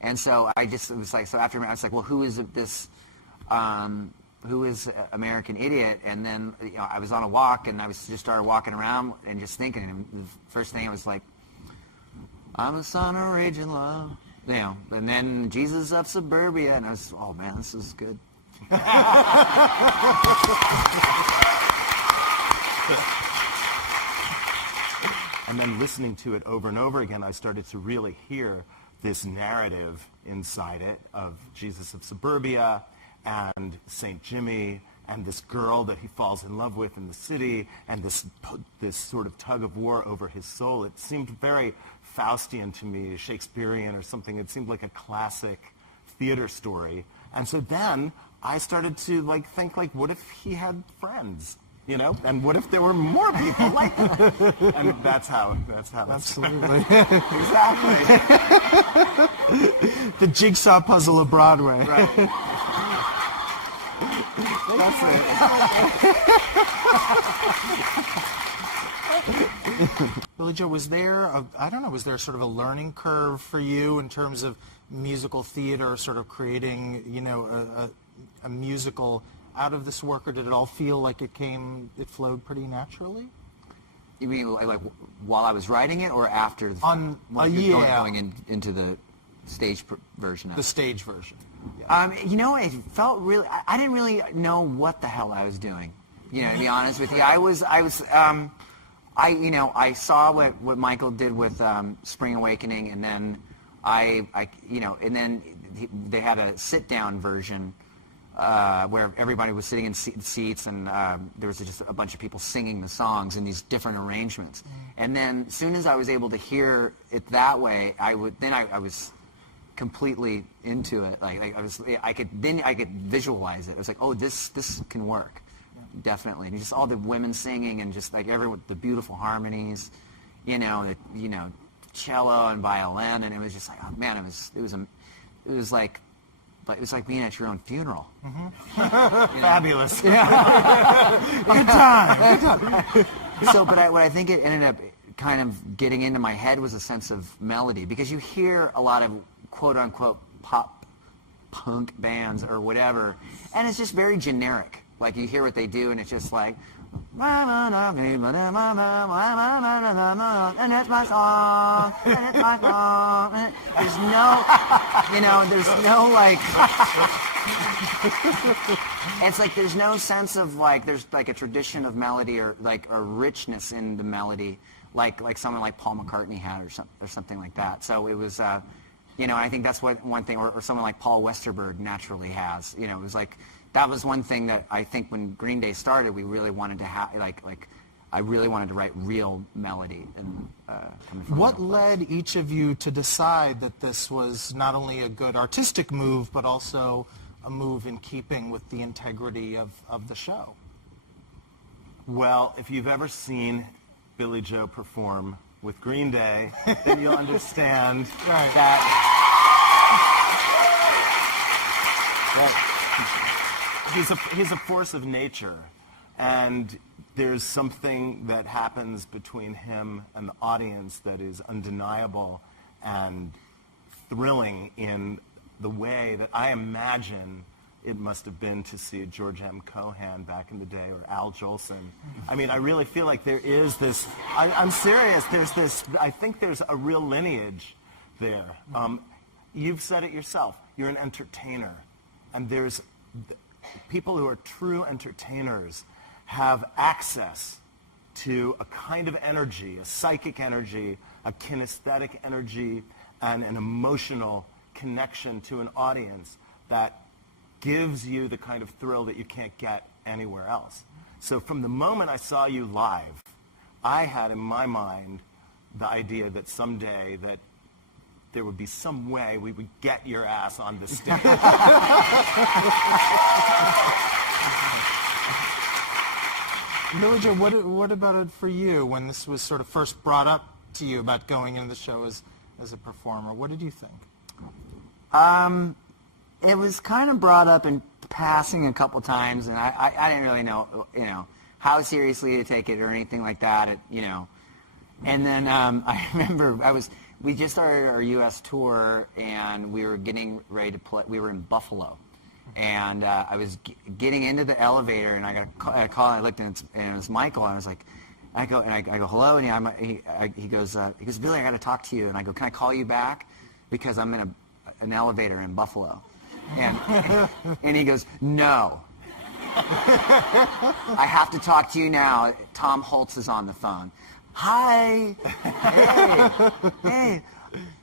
And so it was like, so after I was like, well, who is this, who is American Idiot? And then, I was on a walk, and I just started walking around and just thinking, and the first thing I was like, I'm a son of original, and then Jesus of Suburbia, and I was, oh man, this is good. And then listening to it over and over again, I started to really hear this narrative inside it of Jesus of Suburbia and St. Jimmy and this girl that he falls in love with in the city and this sort of tug of war over his soul. It seemed very Faustian to me, Shakespearean or something. It seemed like a classic theater story. And so then I started to think, what if he had friends? And what if there were more people like that? And that's how Absolutely. Exactly. The jigsaw puzzle of Broadway. Right. That's it. Billie Joe, was there sort of a learning curve for you in terms of musical theater, sort of creating, a musical out of this work, or did it all feel like it flowed pretty naturally? You mean like while I was writing it, or after? Going into the stage version of it? The stage version. Yeah. I felt really. I didn't really know what the hell I was doing. To be honest with you, I saw what Michael did with Spring Awakening, and then they had a sit-down version. Where everybody was sitting in seats, and there was just a bunch of people singing the songs in these different arrangements. And then, as soon as I was able to hear it that way, I was completely into it. I could visualize it. I was like, oh, this can work, definitely. And just all the women singing, and just the beautiful harmonies, cello and violin, and it was just like, oh man, it was like being at your own funeral. Mm-hmm. Fabulous. Yeah. Good time. So, but what I think it ended up kind of getting into my head was a sense of melody, because you hear a lot of quote-unquote pop punk bands or whatever, and it's just very generic. Like, you hear what they do, and it's just like, and that's my song, and it's my song. There's no it's like there's no sense of there's a tradition of melody or a richness in the melody like someone like Paul McCartney had or something like that. So it was I think that's one thing, or someone like Paul Westerberg naturally has. It was that was one thing that I think when Green Day started, we really wanted to have, I really wanted to write real melody. And what led each of you to decide that this was not only a good artistic move, but also a move in keeping with the integrity of the show? Well, if you've ever seen Billie Joe perform with Green Day, then you'll understand that he's a force of nature, and there's something that happens between him and the audience that is undeniable and thrilling in the way that I imagine it must have been to see George M. Cohan back in the day, or Al Jolson. I mean, I really feel like there is this, I'm serious, I think there's a real lineage there. You've said it yourself, you're an entertainer, and there's people who are true entertainers have access to a kind of energy, a psychic energy, a kinesthetic energy, and an emotional connection to an audience that gives you the kind of thrill that you can't get anywhere else. So from the moment I saw you live, I had in my mind the idea that someday that there would be some way we would get your ass on the stage. Billie Joe, what about it for you when this was sort of first brought up to you about going into the show as a performer? What did you think? It was kind of brought up in passing a couple times, and I didn't really know, how seriously to take it or anything like that, And then I remember we just started our U.S. tour, and we were getting ready to play. We were in Buffalo, and I was getting into the elevator, and I got a call, and I looked, and it was Michael, and I was like, I go, hello, and he goes, Billie, I got to talk to you, and I go, can I call you back, because I'm in an elevator in Buffalo, and he goes, no. I have to talk to you now. Tom Holtz is on the phone. Hi. Hey,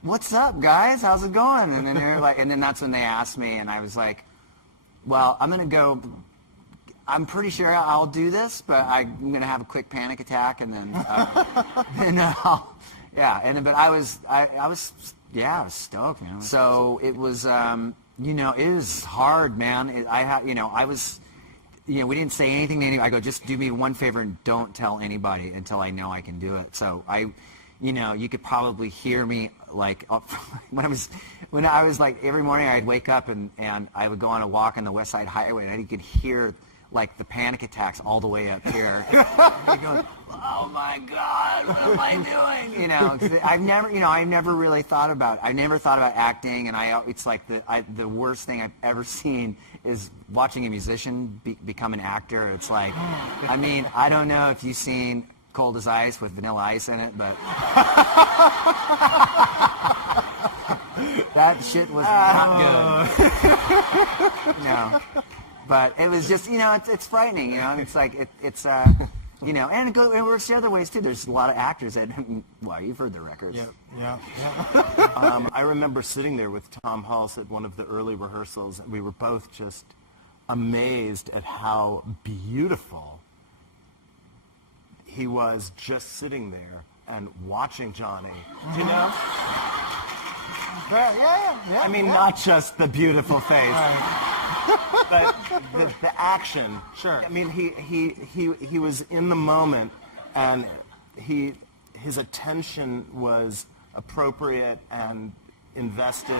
what's up, guys? How's it going? And then they're like, and then that's when they asked me, and I was like, well, I'm gonna go. I'm pretty sure I'll do this, but I'm gonna have a quick panic attack, and then, but I was stoked, man. So it was, it was hard, man. We didn't say anything to anybody. I go, just do me one favor and don't tell anybody until I know I can do it. So you could probably hear me like when I was like every morning I'd wake up and I would go on a walk on the West Side Highway, and I could hear like the panic attacks all the way up here. I'd go, oh my God, what am I doing? I've never really thought about. I never thought about acting, and it's like the worst thing I've ever seen is watching a musician become an actor. It's like, I mean, I don't know if you've seen Cold as Ice with Vanilla Ice in it, but that shit was not good. No. But it was just, it's frightening, It's like, and it works the other ways, too. There's a lot of actors that, well, you've heard the records. Yeah. I remember sitting there with Tom Hulse at one of the early rehearsals, and we were both just amazed at how beautiful he was just sitting there and watching Johnny, Yeah. I mean, not just the beautiful face, but the action. Sure. I mean, he was in the moment, and his attention was appropriate and invested.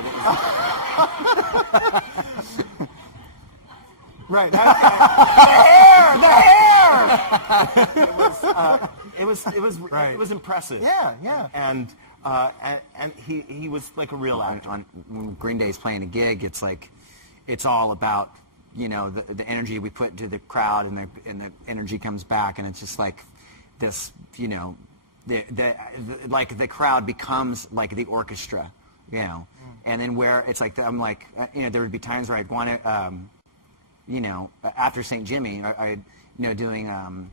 Right. The hair. It was impressive. Yeah. And he was like a real actor. When Green Day's playing a gig, it's like, it's all about, the energy we put into the crowd, and the energy comes back, and it's just like this, the crowd becomes like the orchestra, and then where it's like, I'm like, there would be times where I'd want to, after St. Jimmy, doing,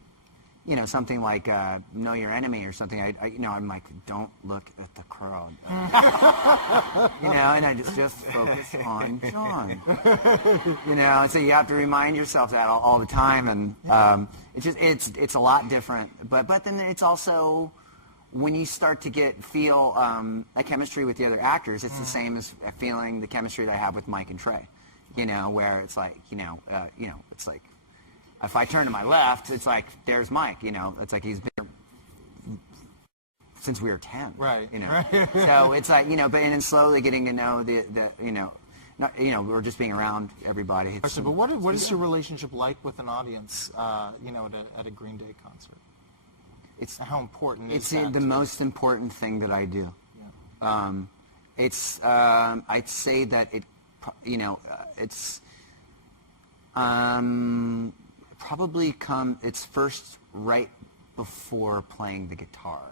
something like Know Your Enemy or something, I'm like, don't look at the crowd. And I just focus on John. And so you have to remind yourself that all the time, and it's a lot different. But then it's also, when you start to feel a chemistry with the other actors, it's the same as feeling the chemistry that I have with Mike and Trey. Where it's like, it's like, if I turn to my left, it's like, there's Mike, it's like he's been since we were 10. Right. So it's like, but and then slowly getting to know we're just being around everybody. But what is your relationship like with an audience, at a Green Day concert? It's how important it's is that? the most important thing that I do. Yeah. I'd say that it's probably it's first right before playing the guitar.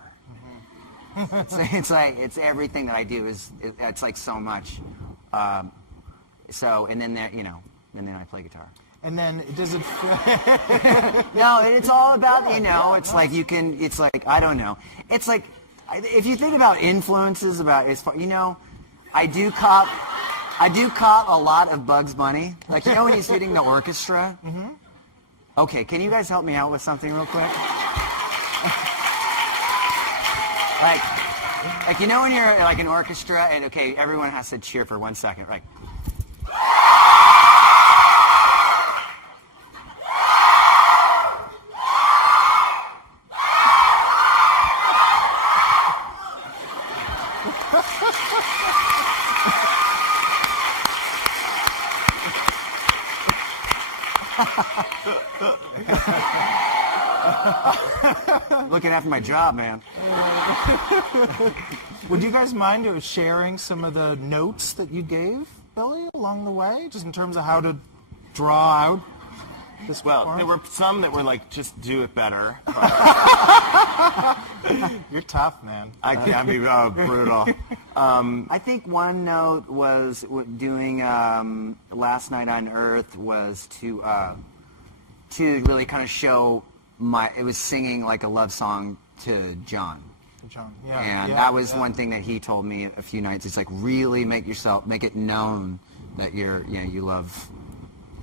Mm-hmm. it's everything that I do it's like so much. And then and then I play guitar. And then does it? No, it's all about it's like it's like, I don't know. It's like, if you think about influences, I do cop a lot of Bugs Bunny. Like, when he's hitting the orchestra? Mm-hmm. Okay, can you guys help me out with something real quick? like when you're like an orchestra, and okay, everyone has to cheer for 1 second, right? Looking after my job, man. Would you guys mind sharing some of the notes that you gave Billie along the way, just in terms of how to draw out this Well, performance? there were some that were like, just do it better. You're tough, man. I mean, brutal. I think one note was doing Last Night on Earth was to really kind of show it was singing like a love song to John. John. And that was one thing that he told me a few nights. It's like really make it known that you love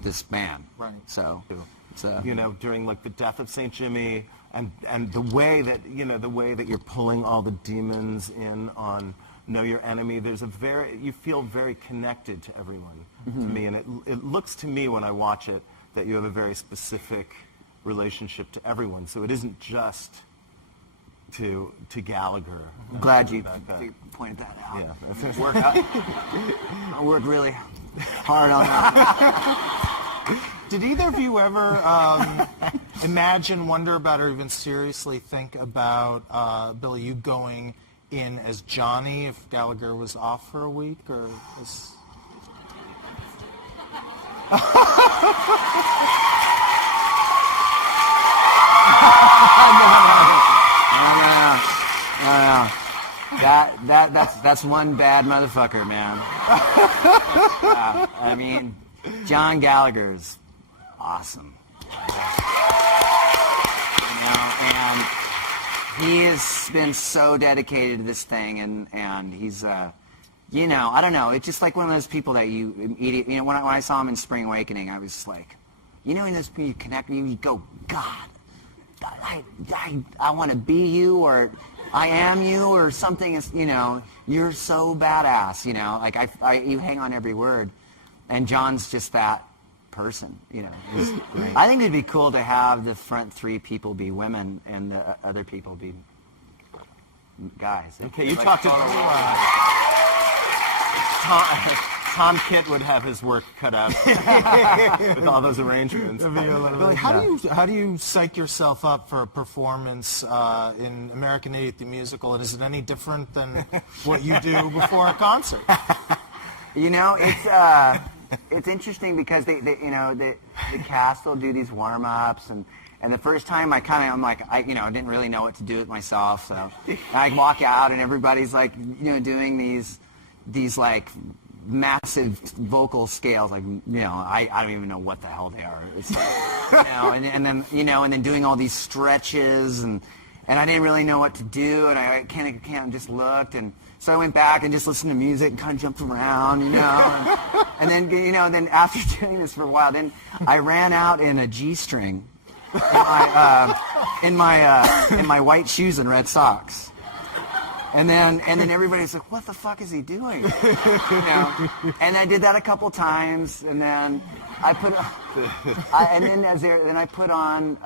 this band. Right. So it's During like the death of St. Jimmy, and the way that you're pulling all the demons in on Know Your Enemy. You feel very connected to everyone, to me, and it looks to me when I watch it that you have a very specific relationship to everyone. So it isn't just to Gallagher. I'm glad you that. pointed that out. Yeah. I worked really hard on that. Did either of you ever imagine, wonder about, or even seriously think about, Billie, you going in as Johnny if Gallagher was off for a week, or was... No. That's one bad motherfucker, man. I mean, John Gallagher's awesome. And he has been so dedicated to this thing, and he's, I don't know, it's just like one of those people that you immediately, when I saw him in Spring Awakening, I was like, when you connect with you, you go, God, I want to be you, or I am you, or something is, you're so badass, like you hang on every word. And John's just that person, I think it'd be cool to have the front three people be women and the other people be guys. Okay, you talked to Tom Kitt would have his work cut out with all those arrangements. Billie, how do you psych yourself up for a performance in American Idiot the Musical, and is it any different than what you do before a concert? It's interesting because the cast will do these warm-ups, and the first time I didn't really know what to do with myself, so I walk out and everybody's like doing these like massive vocal scales, like I don't even know what the hell they are. It's, and then doing all these stretches, and I didn't really know what to do, and I can't just looked, and so I went back and just listened to music and kind of jumped around, and then then after doing this for a while, then I ran out in a G-string in my white shoes and red socks. And then everybody's like, "What the fuck is he doing?" And I did that a couple times, and then I put on,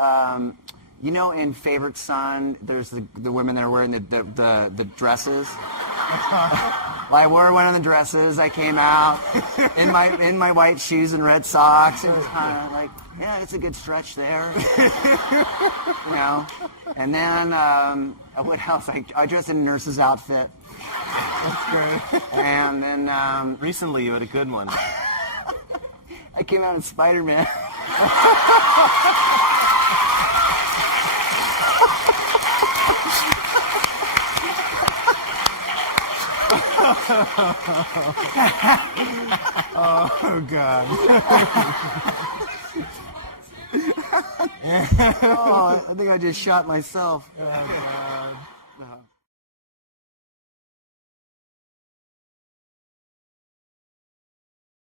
in Favorite Son, there's the women that are wearing the dresses. Well, I wore one of the dresses. I came out in my white shoes and red socks. It was kind of like, yeah, it's a good stretch there. And then what else? I dressed in a nurse's outfit. That's great. And then Recently, you had a good one. I came out as Spider-Man. Oh, God. Oh, I think I just shot myself. Oh, God.